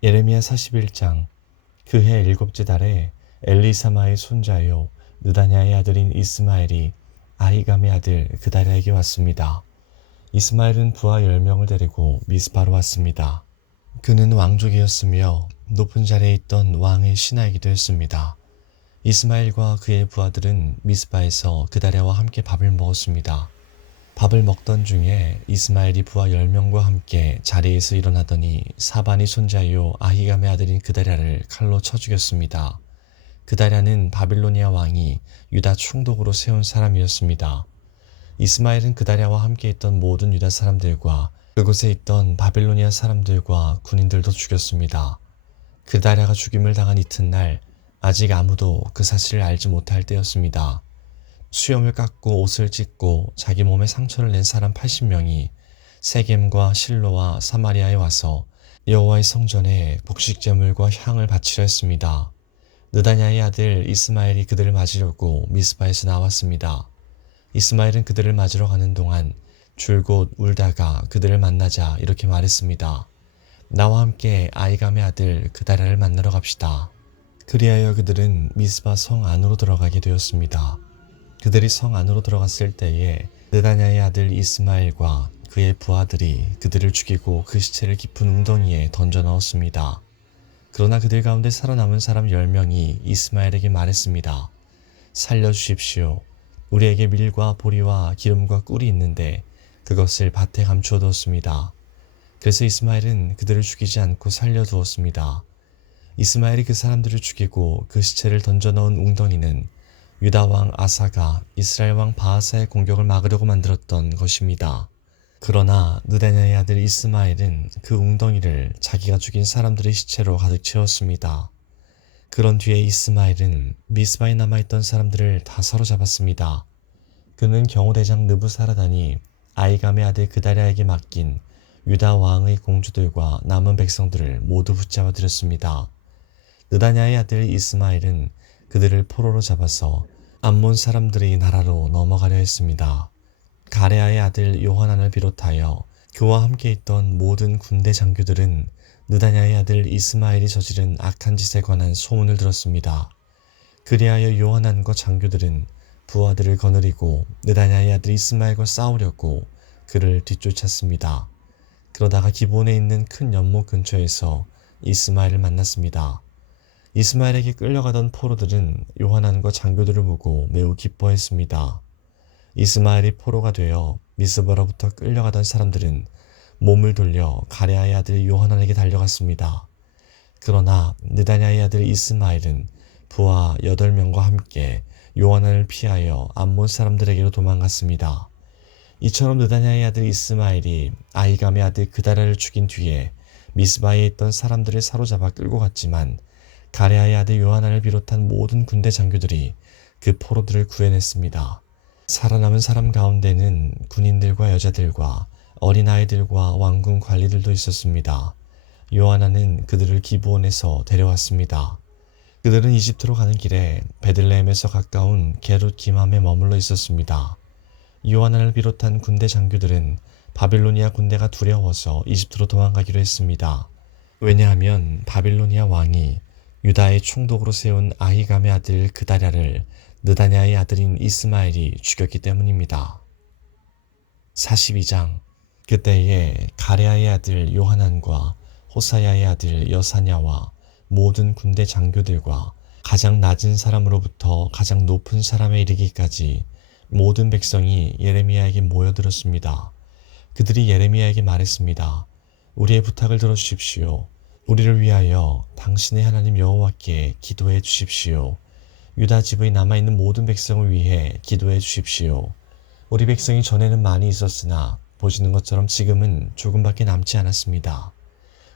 예레미야 41장. 그해 일곱째 달에 엘리사마의 손자요 느다냐의 아들인 이스마엘이 아히감의 아들 그다랴에게 왔습니다. 이스마엘은 부하 10명을 데리고 미스바로 왔습니다. 그는 왕족이었으며 높은 자리에 있던 왕의 신하이기도 했습니다. 이스마엘과 그의 부하들은 미스바에서 그다랴와 함께 밥을 먹었습니다. 밥을 먹던 중에 이스마엘이 부하 10명과 함께 자리에서 일어나더니 사반이 손자요 아히감의 아들인 그다랴를 칼로 쳐 죽였습니다. 그다랴는 바빌로니아 왕이 유다 총독으로 세운 사람이었습니다. 이스마엘은 그다랴와 함께 있던 모든 유다 사람들과 그곳에 있던 바빌로니아 사람들과 군인들도 죽였습니다. 그다랴가 죽임을 당한 이튿날 아직 아무도 그 사실을 알지 못할 때였습니다. 수염을 깎고 옷을 찢고 자기 몸에 상처를 낸 사람 80명이 세겜과 실로와 사마리아에 와서 여호와의 성전에 곡식제물과 향을 바치려 했습니다. 느다냐의 아들 이스마엘이 그들을 맞으려고 미스바에서 나왔습니다. 이스마엘은 그들을 맞으러 가는 동안 줄곧 울다가 그들을 만나자 이렇게 말했습니다. 나와 함께 아히감의 아들 그다랴를 만나러 갑시다. 그리하여 그들은 미스바 성 안으로 들어가게 되었습니다. 그들이 성 안으로 들어갔을 때에 느다냐의 아들 이스마엘과 그의 부하들이 그들을 죽이고 그 시체를 깊은 웅덩이에 던져 넣었습니다. 그러나 그들 가운데 살아남은 사람 10명이 이스마엘에게 말했습니다. 살려주십시오. 우리에게 밀과 보리와 기름과 꿀이 있는데 그것을 밭에 감추어 두었습니다. 그래서 이스마엘은 그들을 죽이지 않고 살려두었습니다. 이스마엘이 그 사람들을 죽이고 그 시체를 던져 넣은 웅덩이는 유다 왕 아사가 이스라엘 왕 바하사의 공격을 막으려고 만들었던 것입니다. 그러나 느다냐의 아들 이스마엘은 그 웅덩이를 자기가 죽인 사람들의 시체로 가득 채웠습니다. 그런 뒤에 이스마엘은 미스바에 남아있던 사람들을 다 사로잡았습니다. 그는 경호대장 느부사라단이 아히감의 아들 그다랴에게 맡긴 유다 왕의 공주들과 남은 백성들을 모두 붙잡아 들였습니다. 느다냐의 아들 이스마엘은 그들을 포로로 잡아서 암몬 사람들의 나라로 넘어가려 했습니다. 가레아의 아들 요하난을 비롯하여 그와 함께 있던 모든 군대 장교들은 느다냐의 아들 이스마엘이 저지른 악한 짓에 관한 소문을 들었습니다. 그리하여 요하난과 장교들은 부하들을 거느리고 느다냐의 아들 이스마엘과 싸우려고 그를 뒤쫓았습니다. 그러다가 기본에 있는 큰 연못 근처에서 이스마엘을 만났습니다. 이스마엘에게 끌려가던 포로들은 요하난과 장교들을 보고 매우 기뻐했습니다. 이스마엘이 포로가 되어 미스바로부터 끌려가던 사람들은 몸을 돌려 가레아의 아들 요하난에게 달려갔습니다. 그러나 느다냐의 아들 이스마엘은 부하 8명과 함께 요하난을 피하여 암몬 사람들에게로 도망갔습니다. 이처럼 느다냐의 아들 이스마엘이 아히감의 아들 그다랴를 죽인 뒤에 미스바에 있던 사람들을 사로잡아 끌고 갔지만 가레아의 아들 요하난을 비롯한 모든 군대 장교들이 그 포로들을 구해냈습니다. 살아남은 사람 가운데는 군인들과 여자들과 어린아이들과 왕궁 관리들도 있었습니다. 요하난은 그들을 기브온에서 데려왔습니다. 그들은 이집트로 가는 길에 베들레헴에서 가까운 게룻 기맘에 머물러 있었습니다. 요하난을 비롯한 군대 장교들은 바빌로니아 군대가 두려워서 이집트로 도망가기로 했습니다. 왜냐하면 바빌로니아 왕이 유다의 총독으로 세운 아히감의 아들 그다랴를 느다냐의 아들인 이스마엘이 죽였기 때문입니다. 42장. 그때에 가레아의 아들 요하난과 호사야의 아들 여사냐와 모든 군대 장교들과 가장 낮은 사람으로부터 가장 높은 사람에 이르기까지 모든 백성이 예레미야에게 모여들었습니다. 그들이 예레미야에게 말했습니다. 우리의 부탁을 들어주십시오. 우리를 위하여 당신의 하나님 여호와께 기도해 주십시오. 유다 집의 남아있는 모든 백성을 위해 기도해 주십시오. 우리 백성이 전에는 많이 있었으나 보시는 것처럼 지금은 조금밖에 남지 않았습니다.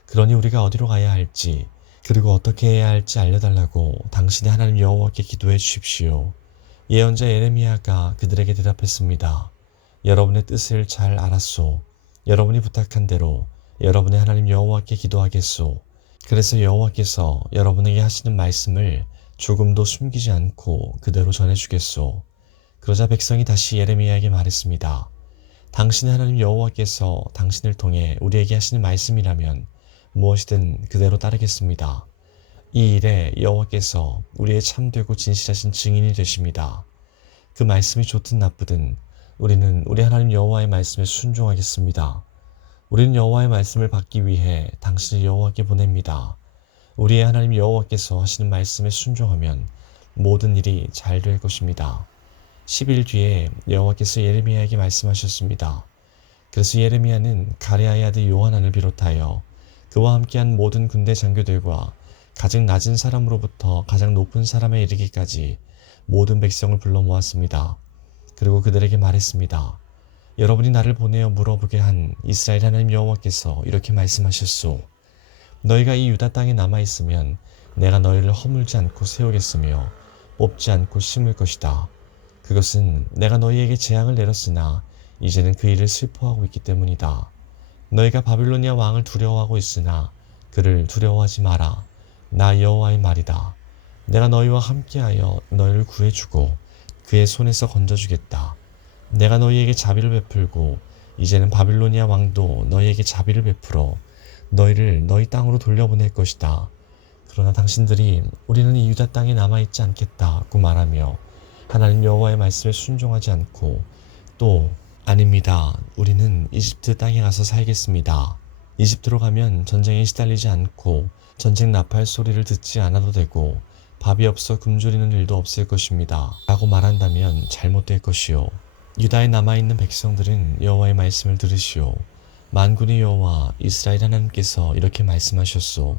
그러니 우리가 어디로 가야 할지 그리고 어떻게 해야 할지 알려달라고 당신의 하나님 여호와께 기도해 주십시오. 예언자 예레미야가 그들에게 대답했습니다. 여러분의 뜻을 잘 알았소. 여러분이 부탁한 대로 여러분의 하나님 여호와께 기도하겠소. 그래서 여호와께서 여러분에게 하시는 말씀을 조금도 숨기지 않고 그대로 전해주겠소. 그러자 백성이 다시 예레미야에게 말했습니다. 당신의 하나님 여호와께서 당신을 통해 우리에게 하시는 말씀이라면 무엇이든 그대로 따르겠습니다. 이 일에 여호와께서 우리의 참되고 진실하신 증인이 되십니다. 그 말씀이 좋든 나쁘든 우리는 우리 하나님 여호와의 말씀에 순종하겠습니다. 우리는 여호와의 말씀을 받기 위해 당신을 여호와께 보냅니다. 우리의 하나님 여호와께서 하시는 말씀에 순종하면 모든 일이 잘 될 것입니다. 10일 뒤에 여호와께서 예레미야에게 말씀하셨습니다. 그래서 예레미야는 가레아의 아들 요하난을 비롯하여 그와 함께한 모든 군대 장교들과 가장 낮은 사람으로부터 가장 높은 사람에 이르기까지 모든 백성을 불러 모았습니다. 그리고 그들에게 말했습니다. 여러분이 나를 보내어 물어보게 한 이스라엘 하나님 여호와께서 이렇게 말씀하셨소. 너희가 이 유다 땅에 남아있으면 내가 너희를 허물지 않고 세우겠으며 뽑지 않고 심을 것이다. 그것은 내가 너희에게 재앙을 내렸으나 이제는 그 일을 슬퍼하고 있기 때문이다. 너희가 바빌로니아 왕을 두려워하고 있으나 그를 두려워하지 마라. 나 여호와의 말이다. 내가 너희와 함께하여 너희를 구해주고 그의 손에서 건져주겠다. 내가 너희에게 자비를 베풀고 이제는 바빌로니아 왕도 너희에게 자비를 베풀어 너희를 너희 땅으로 돌려보낼 것이다. 그러나 당신들이 우리는 이 유다 땅에 남아있지 않겠다고 말하며 하나님 여호와의 말씀에 순종하지 않고 또 아닙니다. 우리는 이집트 땅에 가서 살겠습니다. 이집트로 가면 전쟁에 시달리지 않고 전쟁 나팔 소리를 듣지 않아도 되고 밥이 없어 굶주리는 일도 없을 것입니다. 라고 말한다면 잘못될 것이요. 유다에 남아있는 백성들은 여호와의 말씀을 들으시오. 만군의 여호와 이스라엘 하나님께서 이렇게 말씀하셨소.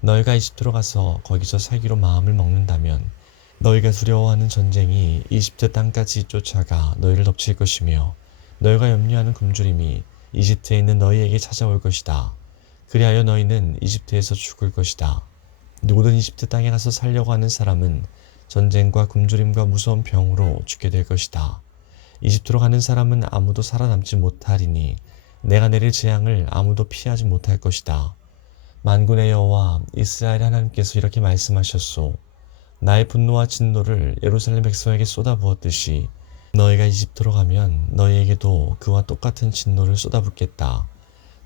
너희가 이집트로 가서 거기서 살기로 마음을 먹는다면 너희가 두려워하는 전쟁이 이집트 땅까지 쫓아가 너희를 덮칠 것이며 너희가 염려하는 굶주림이 이집트에 있는 너희에게 찾아올 것이다. 그리하여 너희는 이집트에서 죽을 것이다. 모든 이집트 땅에 가서 살려고 하는 사람은 전쟁과 굶주림과 무서운 병으로 죽게 될 것이다. 이집트로 가는 사람은 아무도 살아남지 못하리니 내가 내릴 재앙을 아무도 피하지 못할 것이다. 만군의 여호와 이스라엘 하나님께서 이렇게 말씀하셨소. 나의 분노와 진노를 예루살렘 백성에게 쏟아부었듯이 너희가 이집트로 가면 너희에게도 그와 똑같은 진노를 쏟아붓겠다.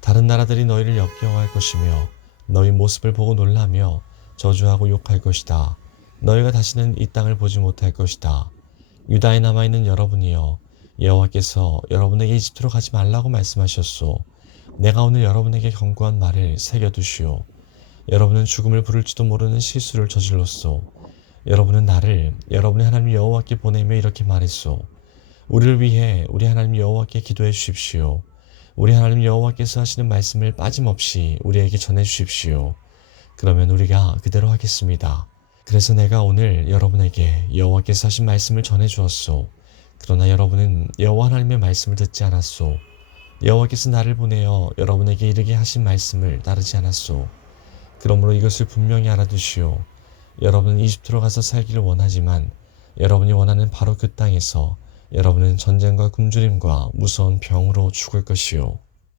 다른 나라들이 너희를 역겨워할 것이며 너희 모습을 보고 놀라며 저주하고 욕할 것이다. 너희가 다시는 이 땅을 보지 못할 것이다. 유다에 남아있는 여러분이여, 여호와께서 여러분에게 이집트로 가지 말라고 말씀하셨소. 내가 오늘 여러분에게 경고한 말을 새겨두시오. 여러분은 죽음을 부를지도 모르는 실수를 저질렀소. 여러분은 나를 여러분의 하나님 여호와께 보내며 이렇게 말했소. 우리를 위해 우리 하나님 여호와께 기도해 주십시오. 우리 하나님 여호와께서 하시는 말씀을 빠짐없이 우리에게 전해 주십시오. 그러면 우리가 그대로 하겠습니다. 그래서 내가 오늘 여러분에게 여호와께서 하신 말씀을 전해 주었소. 그러나 여러분은 여호와 하나님의 말씀을 듣지 않았소. 여호와께서 나를 보내어 여러분에게 이르게 하신 말씀을 따르지 않았소. 그러므로 이것을 분명히 알아두시오. 여러분은 이집트로 가서 살기를 원하지만 여러분이 원하는 바로 그 땅에서 여러분은 전쟁과 굶주림과 무서운 병으로 죽을 것이요.